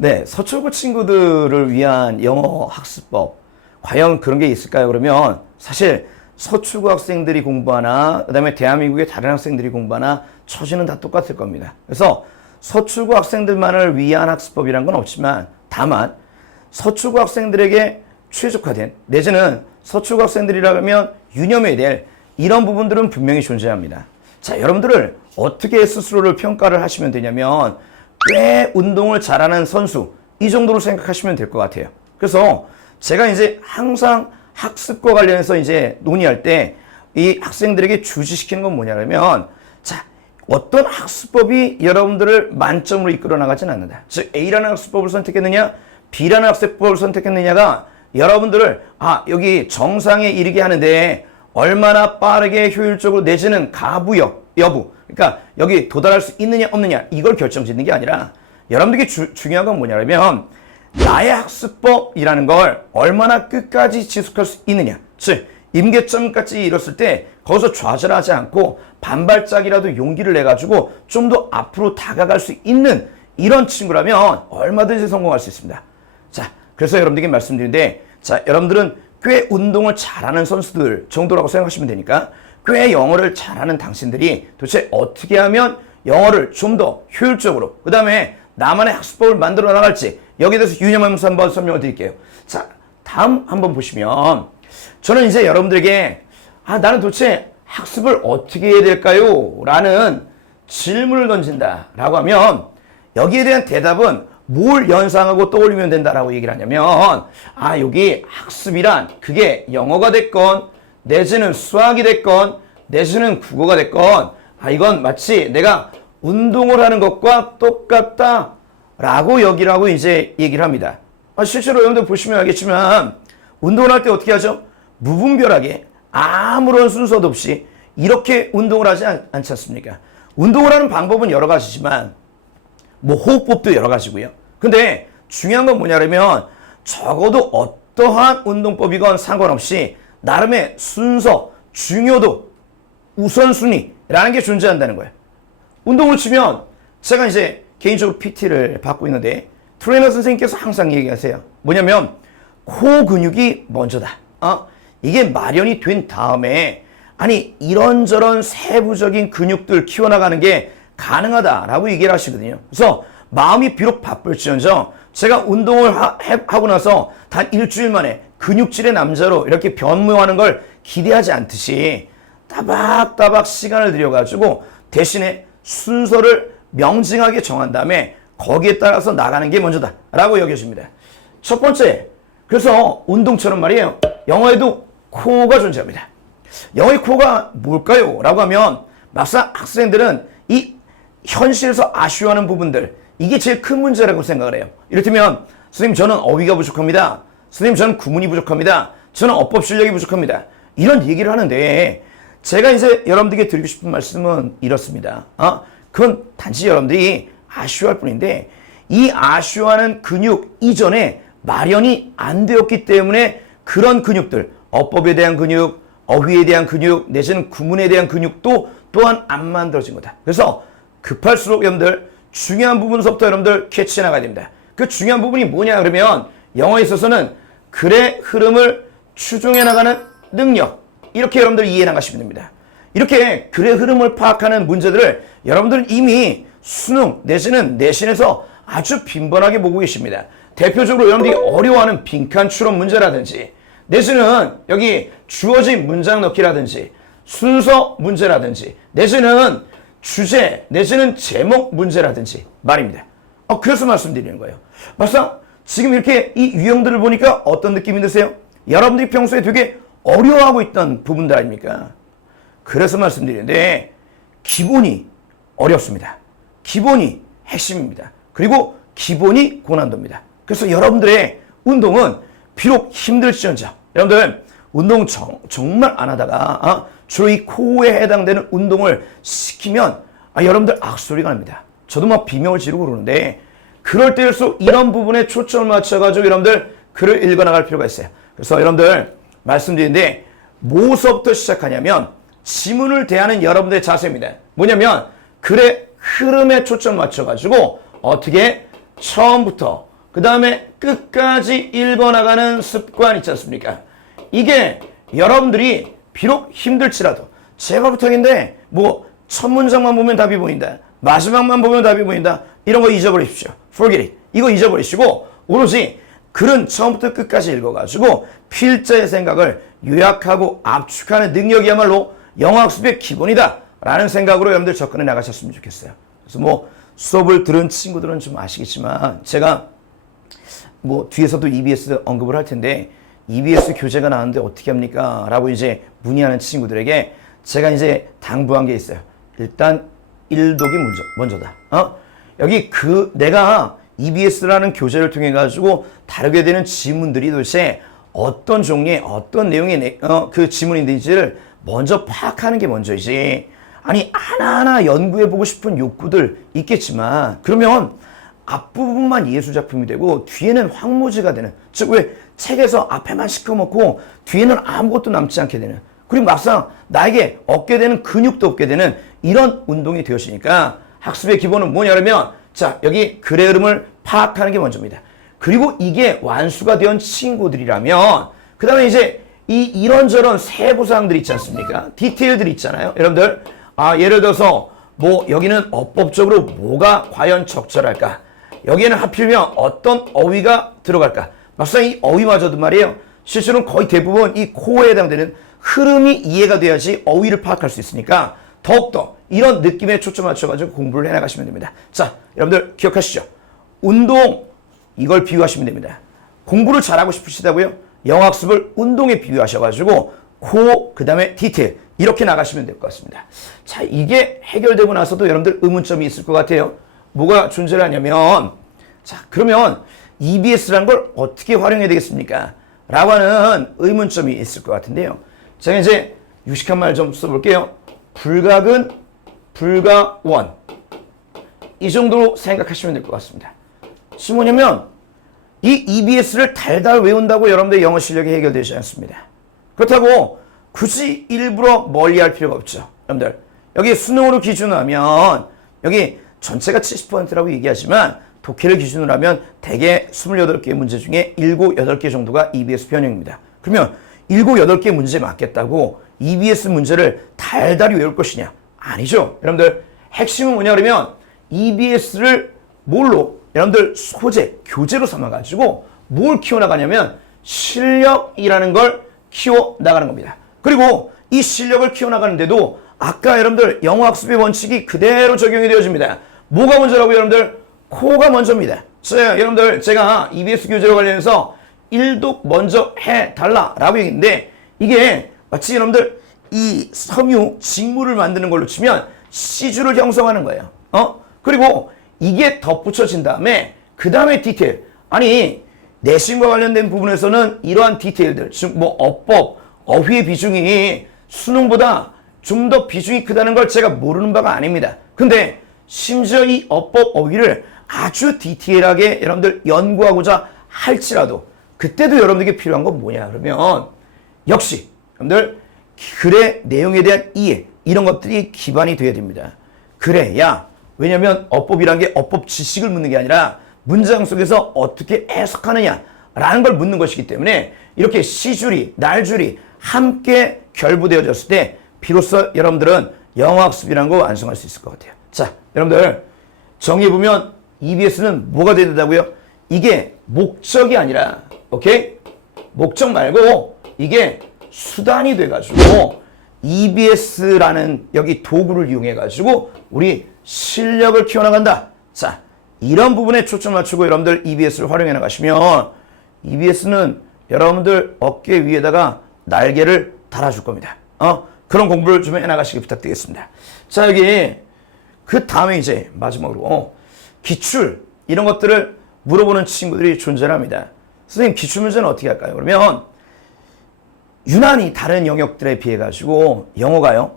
네, 서초구 친구들을 위한 영어 학습법. 과연 그런 게 있을까요? 그러면 사실 서초구 학생들이 공부하나, 그 다음에 대한민국의 다른 학생들이 공부하나, 처지는 다 똑같을 겁니다. 그래서 서초구 학생들만을 위한 학습법이란 건 없지만, 다만 서초구 학생들에게 최적화된, 내지는 서초구 학생들이라면 유념해야 될 이런 부분들은 분명히 존재합니다. 자, 여러분들을 어떻게 스스로를 평가를 하시면 되냐면, 꽤 운동을 잘하는 선수, 이 정도로 생각하시면 될 것 같아요. 그래서 제가 이제 항상 학습과 관련해서 이제 논의할 때 이 학생들에게 주시시키는 건 뭐냐면, 자, 어떤 학습법이 여러분들을 만점으로 이끌어 나가진 않는다. 즉, A라는 학습법을 선택했느냐, B라는 학습법을 선택했느냐가 여러분들을, 여기 정상에 이르게 하는데 얼마나 빠르게 효율적으로 내지는 여부, 그러니까 여기 도달할 수 있느냐 없느냐, 이걸 결정짓는 게 아니라 여러분들에게 중요한 건 뭐냐면, 나의 학습법이라는 걸 얼마나 끝까지 지속할 수 있느냐. 즉, 임계점까지 이뤘을 때 거기서 좌절하지 않고 반발짝이라도 용기를 내가지고 좀 더 앞으로 다가갈 수 있는 이런 친구라면 얼마든지 성공할 수 있습니다. 자, 그래서 여러분들에게 말씀드리는데, 자, 여러분들은 꽤 운동을 잘하는 선수들 정도라고 생각하시면 되니까, 꽤 영어를 잘하는 당신들이 도대체 어떻게 하면 영어를 좀 더 효율적으로, 그 다음에 나만의 학습법을 만들어 나갈지, 여기에 대해서 유념하면서 한번 설명을 드릴게요. 자, 다음 한번 보시면, 저는 이제 여러분들에게 나는 도대체 학습을 어떻게 해야 될까요? 라는 질문을 던진다 라고 하면, 여기에 대한 대답은 뭘 연상하고 떠올리면 된다라고 얘기를 하냐면, 여기 학습이란 그게 영어가 됐건 내지는 수학이 됐건 내지는 국어가 됐건 이건 마치 내가 운동을 하는 것과 똑같다 라고 여기라고 이제 얘기를 합니다. 실제로 여러분들 보시면 알겠지만 운동을 할 때 어떻게 하죠? 무분별하게 아무런 순서도 없이 이렇게 운동을 하지 않지 않습니까? 운동을 하는 방법은 여러 가지지만 호흡법도 여러 가지고요. 근데 중요한 건 뭐냐면, 적어도 어떠한 운동법이건 상관없이 나름의 순서, 중요도, 우선순위라는 게 존재한다는 거예요. 운동을 치면 제가 이제 개인적으로 PT를 받고 있는데 트레이너 선생님께서 항상 얘기하세요. 뭐냐면 코 근육이 먼저다. 이게 마련이 된 다음에 이런저런 세부적인 근육들 키워나가는 게 가능하다라고 얘기를 하시거든요. 그래서 마음이 비록 바쁠지언정 제가 운동을 하고 나서 단 일주일 만에 근육질의 남자로 이렇게 변모하는 걸 기대하지 않듯이 따박따박 시간을 들여가지고 대신에 순서를 명징하게 정한 다음에 거기에 따라서 나가는 게 먼저다 라고 여겨집니다. 첫 번째, 그래서 운동처럼 말이에요, 영어에도 코어가 존재합니다. 영어의 코어가 뭘까요? 라고 하면 막상 학생들은 이 현실에서 아쉬워하는 부분들, 이게 제일 큰 문제라고 생각을 해요. 이를테면 선생님 저는 어휘가 부족합니다. 선생님 저는 구문이 부족합니다. 저는 어법 실력이 부족합니다. 이런 얘기를 하는데 제가 이제 여러분들에게 드리고 싶은 말씀은 이렇습니다. 그건 단지 여러분들이 아쉬워할 뿐인데 이 아쉬워하는 근육 이전에 마련이 안 되었기 때문에 그런 근육들, 어법에 대한 근육, 어휘에 대한 근육, 내지는 구문에 대한 근육도 또한 안 만들어진 거다. 그래서 급할수록 여러분들 중요한 부분서부터 여러분들 캐치해 나가야 됩니다. 그 중요한 부분이 뭐냐 그러면 영어에 있어서는 글의 흐름을 추종해 나가는 능력, 이렇게 여러분들 이해해 나가시면 됩니다. 이렇게 글의 흐름을 파악하는 문제들을 여러분들은 이미 수능 내지는 내신에서 아주 빈번하게 보고 계십니다. 대표적으로 여러분들이 어려워하는 빈칸 추론 문제라든지 내지는 여기 주어진 문장 넣기라든지 순서 문제라든지 내지는 주제 내지는 제목 문제라든지 말입니다. 그래서 말씀드리는 거예요. 막상 지금 이렇게 이 유형들을 보니까 어떤 느낌이 드세요? 여러분들이 평소에 되게 어려워하고 있던 부분들 아닙니까? 그래서 말씀드리는데 기본이 어렵습니다. 기본이 핵심입니다. 그리고 기본이 고난도입니다. 그래서 여러분들의 운동은 비록 힘들지언정 여러분들 운동 정말 안 하다가 주로 이 코어에 해당되는 운동을 시키면 여러분들 악소리가 납니다. 저도 막 비명을 지르고 그러는데 그럴 때일수록 이런 부분에 초점을 맞춰가지고 여러분들 글을 읽어나갈 필요가 있어요. 그래서 여러분들 말씀드리는데 뭐서부터 시작하냐면 지문을 대하는 여러분들의 자세입니다. 뭐냐면 글의 흐름에 초점을 맞춰가지고 어떻게 처음부터 그 다음에 끝까지 읽어나가는 습관 있지 않습니까? 이게 여러분들이 비록 힘들지라도 제가 부탁인데 뭐 첫 문장만 보면 답이 보인다. 마지막만 보면 답이 보인다. 이런 거 잊어버리십시오. Forget it. 이거 잊어버리시고 오로지 글은 처음부터 끝까지 읽어가지고 필자의 생각을 요약하고 압축하는 능력이야말로 영어학습의 기본이다 라는 생각으로 여러분들 접근해 나가셨으면 좋겠어요. 그래서 뭐 수업을 들은 친구들은 좀 아시겠지만 제가 뭐 뒤에서도 EBS 언급을 할 텐데 EBS 교재가 나왔는데 어떻게 합니까? 라고 이제 문의하는 친구들에게 제가 이제 당부한 게 있어요. 일단 일독이 먼저다. 여기 내가 EBS라는 교재를 통해 가지고 다루게 되는 지문들이 도대체 어떤 종류의 어떤 내용의 그 지문인지를 먼저 파악하는 게 먼저이지. 아니 하나하나 연구해보고 싶은 욕구들 있겠지만 그러면 앞부분만 예술작품이 되고 뒤에는 황무지가 되는, 즉 왜 책에서 앞에만 시커멓고 뒤에는 아무것도 남지 않게 되는, 그리고 막상 나에게 얻게 되는 근육도 없게 되는 이런 운동이 되었으니까 학습의 기본은 뭐냐면 자 여기 글의 흐름을 파악하는 게 먼저입니다. 그리고 이게 완수가 된 친구들이라면 그 다음에 이제 이런저런 세부사항들 있지 않습니까? 디테일들 있잖아요. 여러분들 예를 들어서 뭐 여기는 어법적으로 뭐가 과연 적절할까? 여기에는 하필이면 어떤 어휘가 들어갈까? 막상 이 어휘마저도 말이에요. 실제로는 거의 대부분 이 코어에 해당되는 흐름이 이해가 돼야지 어휘를 파악할 수 있으니까 더욱더 이런 느낌에 초점을 맞춰가지고 공부를 해나가시면 됩니다. 자, 여러분들 기억하시죠? 운동, 이걸 비유하시면 됩니다. 공부를 잘하고 싶으시다고요? 영어학습을 운동에 비유하셔가지고 코어, 그 다음에 디테일 이렇게 나가시면 될 것 같습니다. 자, 이게 해결되고 나서도 여러분들 의문점이 있을 것 같아요. 뭐가 존재를 하냐면 자, 그러면 EBS라는 걸 어떻게 활용해야 되겠습니까? 라고 하는 의문점이 있을 것 같은데요. 제가 이제 유식한 말 좀 써볼게요. 불각은 불가원. 이 정도로 생각하시면 될 것 같습니다. 지금 뭐냐면 이 EBS를 달달 외운다고 여러분들의 영어 실력이 해결되지 않습니다. 그렇다고 굳이 일부러 멀리 할 필요가 없죠. 여러분들 여기 수능으로 기준으로 하면 여기 전체가 70%라고 얘기하지만 독해를 기준으로 하면 대개 28개 문제 중에 7, 8개 정도가 EBS 변형입니다. 그러면 7, 8개 문제에 맞겠다고 EBS 문제를 달달이 외울 것이냐? 아니죠. 여러분들 핵심은 뭐냐 그러면 EBS를 뭘로? 여러분들 소재, 교재로 삼아가지고 뭘 키워나가냐면 실력이라는 걸 키워나가는 겁니다. 그리고 이 실력을 키워나가는데도 아까 여러분들 영어학습의 원칙이 그대로 적용이 되어집니다. 뭐가 먼저라고요 여러분들? 코어가 먼저입니다. 자, 여러분들 제가 EBS 교재로 관련해서 1독 먼저 해달라라고 얘기했는데 이게 마치 여러분들 이 섬유, 직물을 만드는 걸로 치면 C주를 형성하는 거예요. 그리고 이게 덧붙여진 다음에 그 다음에 디테일. 아니 내신과 관련된 부분에서는 이러한 디테일들, 즉 뭐 어법, 어휘의 비중이 수능보다 좀 더 비중이 크다는 걸 제가 모르는 바가 아닙니다. 근데 심지어 이 어법, 어휘를 아주 디테일하게 여러분들 연구하고자 할지라도 그때도 여러분들에게 필요한 건 뭐냐 그러면 역시 여러분들 글의 내용에 대한 이해 이런 것들이 기반이 돼야 됩니다. 그래야 왜냐하면 어법이란 게 어법 지식을 묻는 게 아니라 문장 속에서 어떻게 해석하느냐라는 걸 묻는 것이기 때문에 이렇게 시줄이, 날줄이 함께 결부되어졌을 때 비로소 여러분들은 영어학습이라는 거 완성할 수 있을 것 같아요. 자, 여러분들 정리해보면 EBS는 뭐가 돼야 된다고요? 이게 목적이 아니라 오케이? 목적 말고 이게 수단이 돼가지고 EBS라는 여기 도구를 이용해가지고 우리 실력을 키워나간다. 자, 이런 부분에 초점 맞추고 여러분들 EBS를 활용해 나가시면 EBS는 여러분들 어깨 위에다가 날개를 달아줄 겁니다. 그런 공부를 좀 해나가시기 부탁드리겠습니다. 자, 여기 그 다음에 이제 마지막으로 기출 이런 것들을 물어보는 친구들이 존재합니다. 선생님 기출문제는 어떻게 할까요? 그러면 유난히 다른 영역들에 비해 가지고 영어가요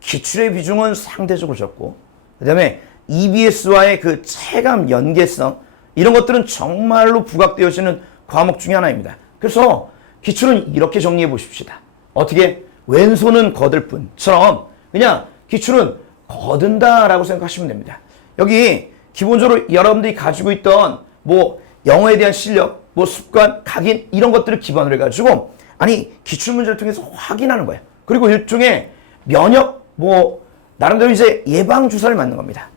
기출의 비중은 상대적으로 적고 그 다음에 EBS와의 그 체감 연계성 이런 것들은 정말로 부각되어지는 과목 중에 하나입니다. 그래서 기출은 이렇게 정리해 보십시다. 어떻게? 왼손은 거들 뿐처럼 그냥 기출은 거둔다라고 생각하시면 됩니다. 여기 기본적으로 여러분들이 가지고 있던 뭐 영어에 대한 실력, 뭐 습관, 각인 이런 것들을 기반으로 해가지고 아니 기출문제를 통해서 확인하는 거예요. 그리고 일종의 면역 뭐 나름대로 이제 예방 주사를 맞는 겁니다.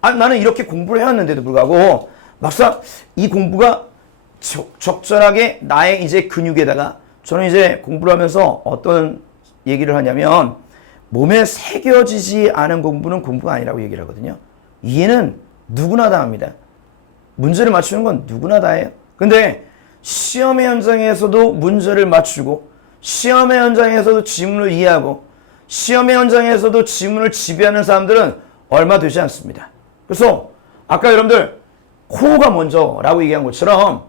나는 이렇게 공부를 해왔는데도 불구하고 막상 이 공부가 적절하게 나의 이제 근육에다가 저는 이제 공부를 하면서 어떤 얘기를 하냐면 몸에 새겨지지 않은 공부는 공부가 아니라고 얘기를 하거든요. 이해는 누구나 다 합니다. 문제를 맞추는 건 누구나 다 해요. 근데 시험의 현장에서도 문제를 맞추고 시험의 현장에서도 지문을 이해하고 시험의 현장에서도 지문을 지배하는 사람들은 얼마 되지 않습니다. 그래서 아까 여러분들 코어가 먼저라고 얘기한 것처럼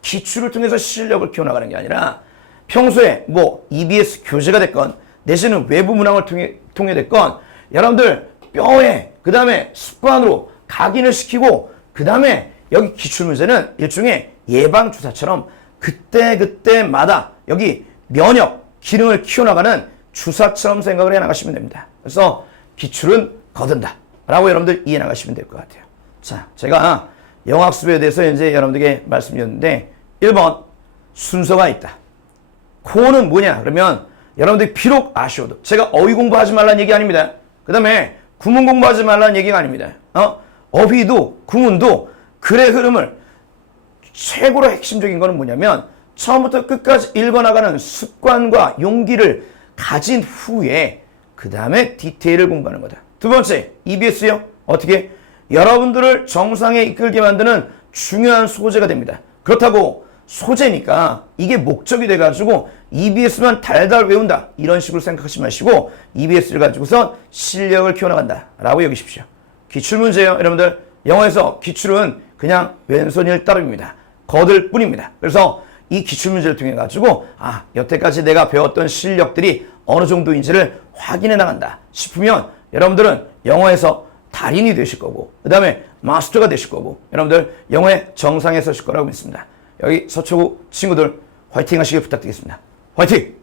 기출을 통해서 실력을 키워나가는 게 아니라 평소에 뭐 EBS 교재가 됐건 내지는 외부 문항을 통해 됐건 여러분들 뼈에 그 다음에 습관으로 각인을 시키고 그 다음에 여기 기출문제는 일종의 예방주사처럼 그때마다 여기 면역 기능을 키워나가는 주사처럼 생각을 해나가시면 됩니다. 그래서 기출은 거둔다 라고 여러분들 이해 나가시면 될 것 같아요. 자, 제가 영어학습에 대해서 이제 여러분들에게 말씀드렸는데 1번 순서가 있다. 코어는 뭐냐? 그러면 여러분들이 비록 아쉬워도 제가 어휘 공부하지 말라는 얘기 아닙니다. 그 다음에 구문 공부하지 말라는 얘기가 아닙니다. 어휘도 구문도 글의 흐름을 최고로 핵심적인 거는 뭐냐면 처음부터 끝까지 읽어나가는 습관과 용기를 가진 후에 그 다음에 디테일을 공부하는 거다. 두 번째, EBS요. 어떻게? 여러분들을 정상에 이끌게 만드는 중요한 소재가 됩니다. 그렇다고 소재니까 이게 목적이 돼가지고 EBS만 달달 외운다 이런 식으로 생각하지 마시고 EBS를 가지고선 실력을 키워나간다 라고 여기십시오. 기출문제예요. 여러분들 영어에서 기출은 그냥 왼손일 따름입니다. 거들 뿐입니다. 그래서 이 기출문제를 통해 가지고 여태까지 내가 배웠던 실력들이 어느 정도인지를 확인해 나간다 싶으면 여러분들은 영어에서 달인이 되실 거고 그 다음에 마스터가 되실 거고 여러분들 영어의 정상에 서실 거라고 믿습니다. 여기 서초구 친구들 화이팅 하시길 부탁드리겠습니다. 화이팅!